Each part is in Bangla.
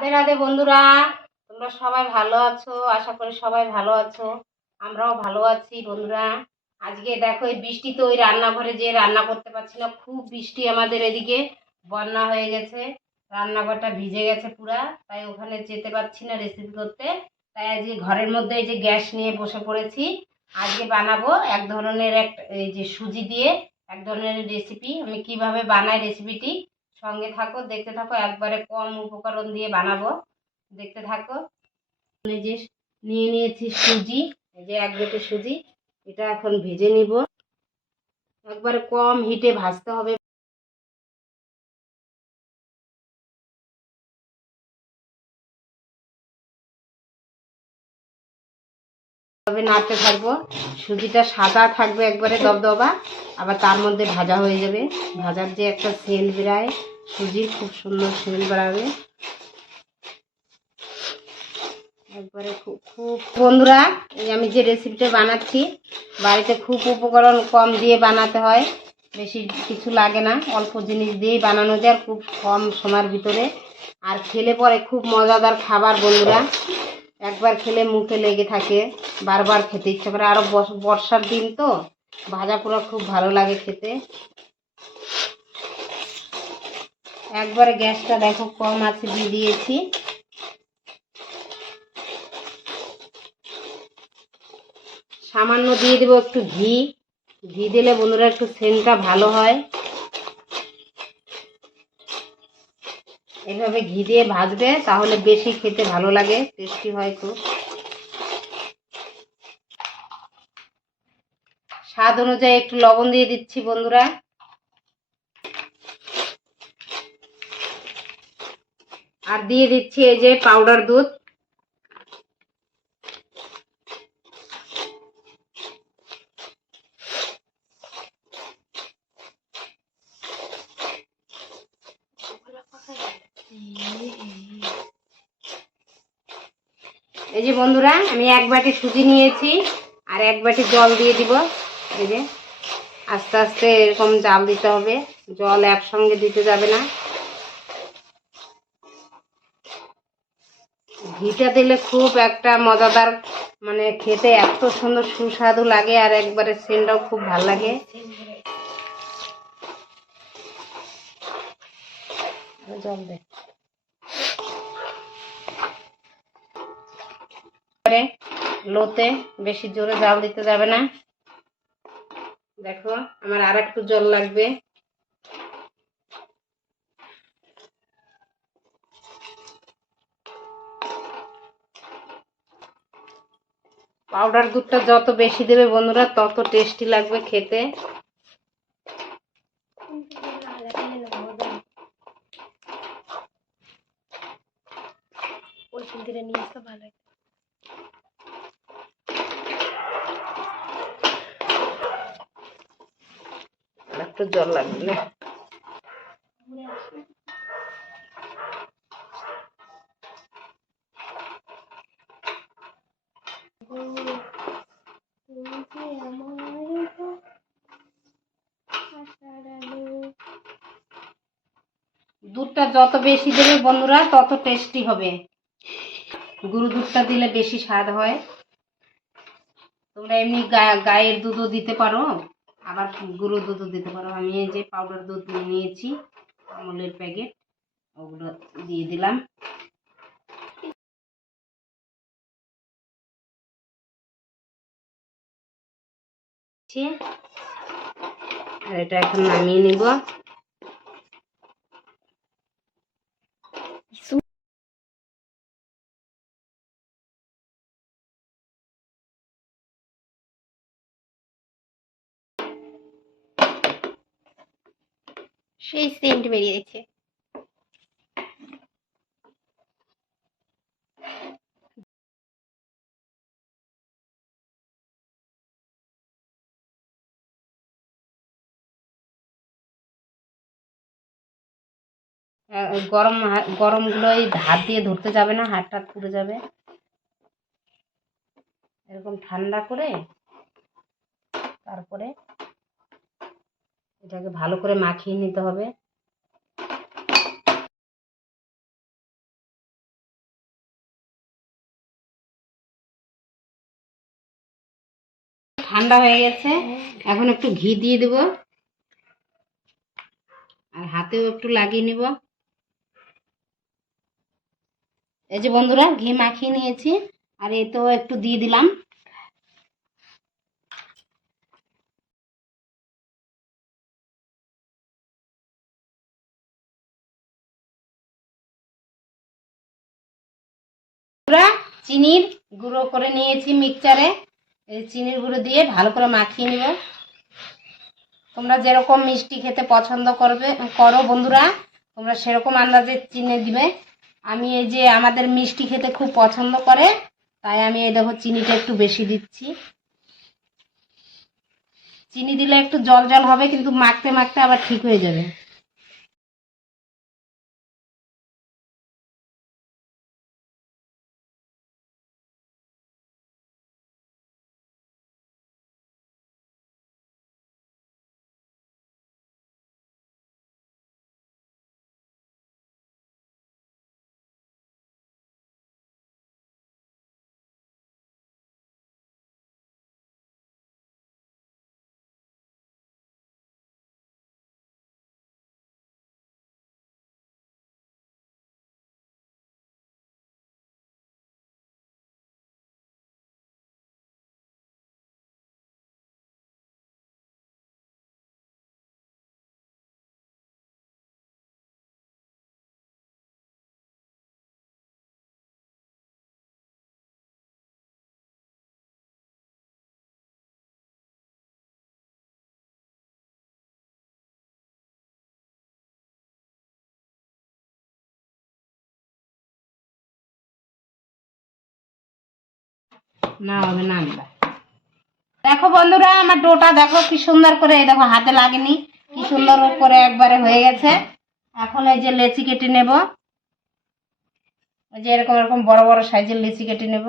রাধে রাধে বন্ধুরা, তোমরা সবাই ভালো আছো? আশা করি সবাই ভালো আছো। আমরাও ভালো আছি বন্ধুরা। আজকে দেখো, এই বৃষ্টি তো ওই রান্নাঘরে যে রান্না করতে পারছি না। খুব বৃষ্টি আমাদের এদিকে। বন্যা হয়ে গেছে। রান্নাঘরটা ভিজে গেছে পুরা। তাই ওখানে যেতে পারছি না রেসিপি করতে। তাই আজকে ঘরের মধ্যে এই যে গ্যাস নিয়ে বসে পড়েছি। আজকে বানাবো এক ধরনের এক, এই যে সুজি দিয়ে এক ধরনের রেসিপি আমি কীভাবে বানাই রেসিপিটি সঙ্গে থাকো, দেখতে থাকো, একবারে কম উপকরণ দিয়ে বানাবো। দেখতে থাকো। যে নিয়ে নিয়েছি সুজি, এই যে এক বেটে সুজি, এটা এখন ভেজে নিব। একবারে কম হিটে ভাজতে হবে। নাড়তে থাকব। সুজিটা সাদা থাকবে একবারে দবদবা, আবার তার মধ্যে ভাজা হয়ে যাবে। ভাজার যে একটা সেল বেরায়, সুজির খুব সুন্দর সেল বেরাবে। একবারে খুব খুব, বন্ধুরা, এই আমি যে রেসিপিটা বানাচ্ছি, বাড়িতে খুব উপকরণ কম দিয়ে বানাতে হয়, বেশি কিছু লাগে না, অল্প জিনিস দিয়েই বানানো যায় খুব কম সময়ের ভিতরে। আর খেলে পরে খুব মজাদার খাবার, বন্ধুরা। একবার খেলে মুখে লেগে থাকে, বারবার খেতে ইচ্ছা করে। আরও বর্ষার দিন তো, ভাজা পোড়া খুব ভালো লাগে খেতে। একবারে গ্যাসটা দেখো কম আছে, দিয়ে দিয়েছি। সামান্য দিয়ে দেবো একটু ঘি। ঘি দিলে বন্ধুরা একটু সেন্টটা ভালো হয়। এভাবে ঘি দিয়ে ভাজবে, তাহলে বেশি খেতে ভালো লাগে, টেস্টি হয় খুব। স্বাদ অনুযায়ী একটু লবণ দিয়ে দিচ্ছি বন্ধুরা। আর দিয়ে দিচ্ছি এই যে পাউডার দুধ। এই যে বন্ধুরা, আমি এক বাটি সুজি নিয়েছি আর এক বাটি জল দিয়ে দিব। এই যে, আস্তে আস্তে এরকম জাল দিতে হবে। জল একসঙ্গে দিতে যাবে না। ঘিটা দিলে খুব একটা মজাদার মানে খেতে এত সুন্দর সুস্বাদু লাগে আর একবারে সেন্টটাও খুব ভালো লাগে। জল দে লোতে বেশি জোরে জাল দিতে যাবে না। দেখো, আমার আর একটু জল লাগবে। পাউডার দুধটা যত বেশি দেবে বন্ধুরা, তত টেস্টি লাগবে খেতে ওই দিনে নিয়ে আসতে ভালো একটু জল লাগবে দুধটা যত বেশি দেবে বন্ধুরা, তত টেস্টি হবে। গরু দুধটা দিলে বেশি স্বাদ হয়। তোমরা এমনি গায়ের দুধও দিতে পারো। আবার গুঁড়ো দুধও দিতে পারো। আমি এই যে পাউডার দুধ নিয়ে নিয়েছি, আমলের প্যাকেট ওগুলো দিয়ে দিলাম। এটা এখন নামিয়ে নিব। সেই সেন্ট বেরিয়েছে। গরম গরমগুলো এই হাত দিয়ে ধরতে যাবে না হাত টাত পুড়ে যাবে। এরকম ঠান্ডা করে তারপরে এটাকে ভালো করে মাখিয়ে নিতে হবে। ঠান্ডা হয়ে গেছে। এখন একটু ঘি দিয়ে দেব। আর হাতেও একটু লাগিয়ে নিব। এই যে বন্ধুরা, ঘি মাখিয়ে নিয়েছি। আর এতেও একটু দিয়ে দিলাম। বন্ধুরা, চিনির গুঁড়ো করে নিয়েছি মিক্সচারে। এই চিনির গুঁড়ো দিয়ে ভালো করে মাখিয়ে নিব। তোমরা যেরকম মিষ্টি খেতে পছন্দ করবে করো বন্ধুরা। তোমরা সেরকম আন্দাজে চিনি দিবে। আমি এই যে আমাদের মিষ্টি খেতে খুব পছন্দ করে তাই আমি এই দেখো চিনিটা একটু বেশি দিচ্ছি। চিনি দিলে একটু জল জল হবে কিন্তু মাখতে মাখতে আবার ঠিক হয়ে যাবে। না, হবে না আমরা দেখো বন্ধুরা, আমার ডোটা দেখো কি সুন্দর করে, এই দেখো হাতে লাগেনি, কি সুন্দর করে একবারে হয়ে গেছে। এখন এই যে লেচি কেটে নেব। ওই যে এরকম এরকম বড় বড় সাইজের লিচি কেটে নেব।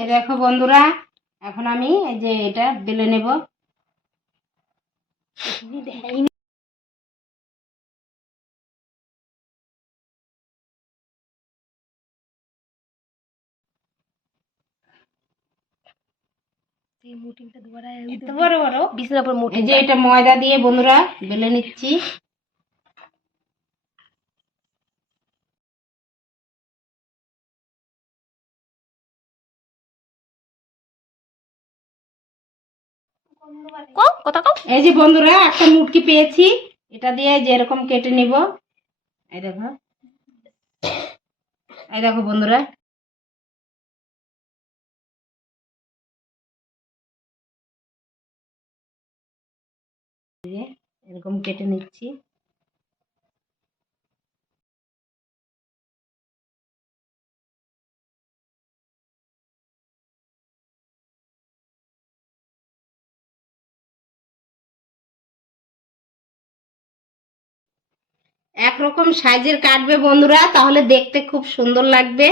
এই দেখো বন্ধুরা এখন আমি এই যে এটা বেলে নেব। এত বড় বড়। বিছানার উপর এই যে এটা ময়দা দিয়ে বন্ধুরা বেলে নিচ্ছি। এই যে বন্ধুরা, একটা মুটকি পেয়েছি। এটা দিয়ে যে এরকম কেটে নিব। এই দেখো। এই দেখো বন্ধুরা। এরকম কেটে নিচ্ছি। একরকম সাইজের কাটবে বন্ধুরা, তাহলে দেখতে খুব সুন্দর লাগবে।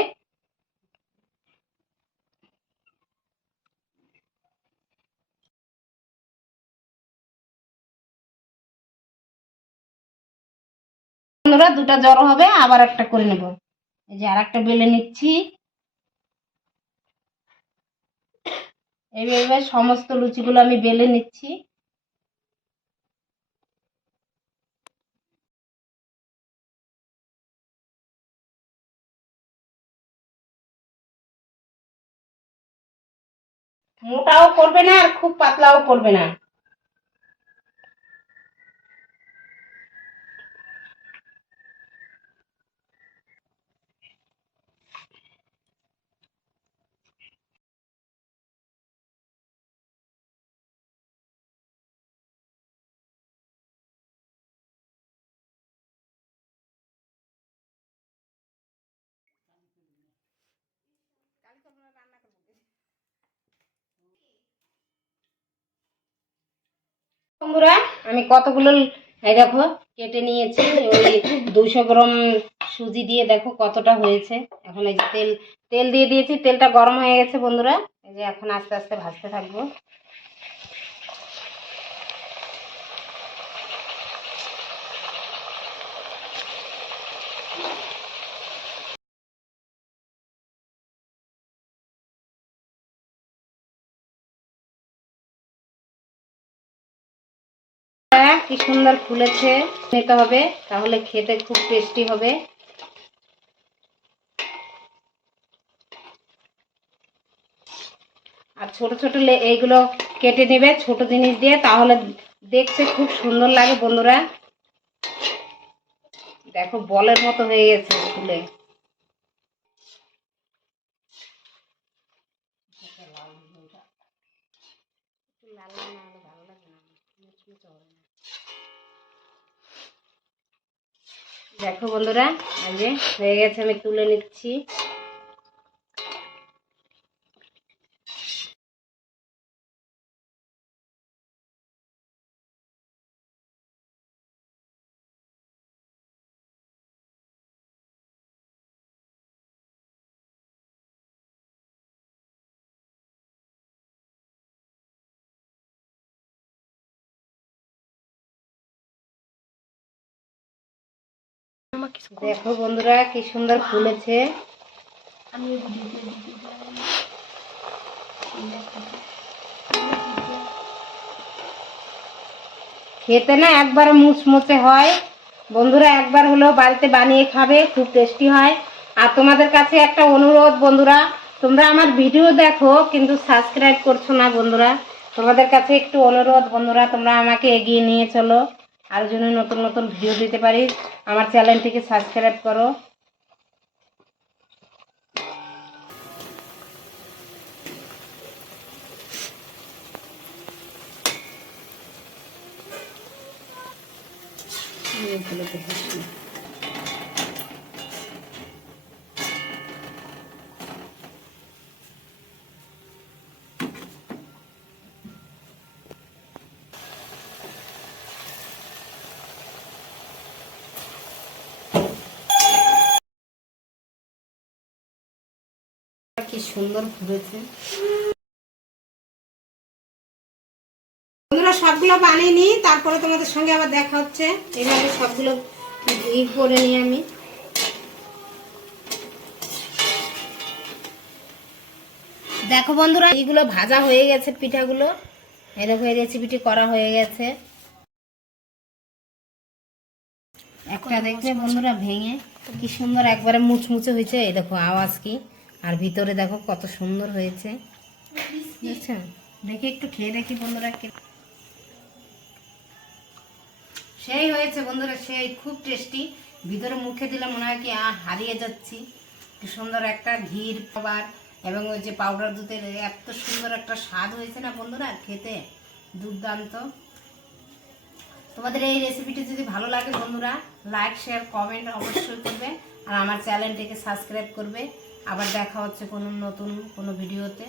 বন্ধুরা, দুটা জড়ো হবে, আবার একটা করে নেব। এই যে আর একটা বেলে নিচ্ছি। এইভাবে সমস্ত লুচিগুলো আমি বেলে নিচ্ছি। মোটাও করবে না আর খুব পাতলাও করবে না। বন্ধুরা, আমি কতগুলো এই দেখো, কেটে নিয়েছি। ওই দুশো গ্রাম সুজি দিয়ে দেখো কতটা হয়েছে। এখন এই যে তেল তেল দিয়ে দিয়েছি। তেলটা গরম হয়ে গেছে বন্ধুরা। এই যে এখন আস্তে আস্তে ভাজতে থাকব। কি সুন্দর ফুলেছে। নিতে হবে, তাহলে খেতে খুব টেস্টি হবে। আর ছোট ছোট এইগুলো কেটে নেবে ছোট জিনিস দিয়ে, তাহলে দেখতে খুব সুন্দর লাগে বন্ধুরা। দেখো, বলের মতো হয়ে গেছে ফুলে। দেখো বন্ধুরা যে হয়ে গেছে আমি তুলে নিচ্ছি। দেখো বন্ধুরা কি সুন্দর ফুলেছে। আমি খেতে না একবারে মুচমুচে হয়। বন্ধুরা একবার হলেও বাড়িতে বানিয়ে খাবে খুব টেস্টি হয়। আর তোমাদের কাছে একটা অনুরোধ বন্ধুরা তোমরা আমার ভিডিও দেখো কিন্তু সাবস্ক্রাইব করছ না বন্ধুরা। তোমাদের কাছে একটু অনুরোধ বন্ধুরা তোমরা আমাকে এগিয়ে নিয়ে চলো। আর জন্য নতুন নতুন ভিডিও দিতে পারি। আমার চ্যানেলটিকে সাবস্ক্রাইব করো। কি সুন্দর ঘুরেছে। বন্ধুরা, সবগুলো বানিয়ে নিই, তারপরে তোমাদের সঙ্গে আবার দেখা হচ্ছে। এইভাবে সবগুলো ই করে নিই আমি। দেখো বন্ধুরা, এইগুলো ভাজা হয়ে গেছে পিঠাগুলো। এরকম রেসিপিটি করা হয়ে গেছে। একটা দেখবে বন্ধুরা ভেঙে কি সুন্দর একবারে মুচমুচে হয়েছে। এই দেখো, আওয়াজ কি? আর ভিতরে দেখো কত সুন্দর হয়েছে। বুঝছ দেখি একটু খেয়ে দেখি বন্ধুরা সেই হয়েছে বন্ধুরা, সেই খুব টেস্টি ভিতরে মুখে দিলে মনে হয় কি হারিয়ে যাচ্ছি। কি সুন্দর একটা ঘির খাবার এবং ওই যে পাউডার দুধের এত সুন্দর একটা স্বাদ হয়েছে না বন্ধুরা খেতে? দুর্দান্ত। তোমাদের এই রেসিপিটি যদি ভালো লাগে বন্ধুরা লাইক শেয়ার কমেন্ট অবশ্যই করবে। আর আমার চ্যানেলটিকে সাবস্ক্রাইব করবে। আবার দেখা হচ্ছে কোনো নতুন কোনো ভিডিওতে।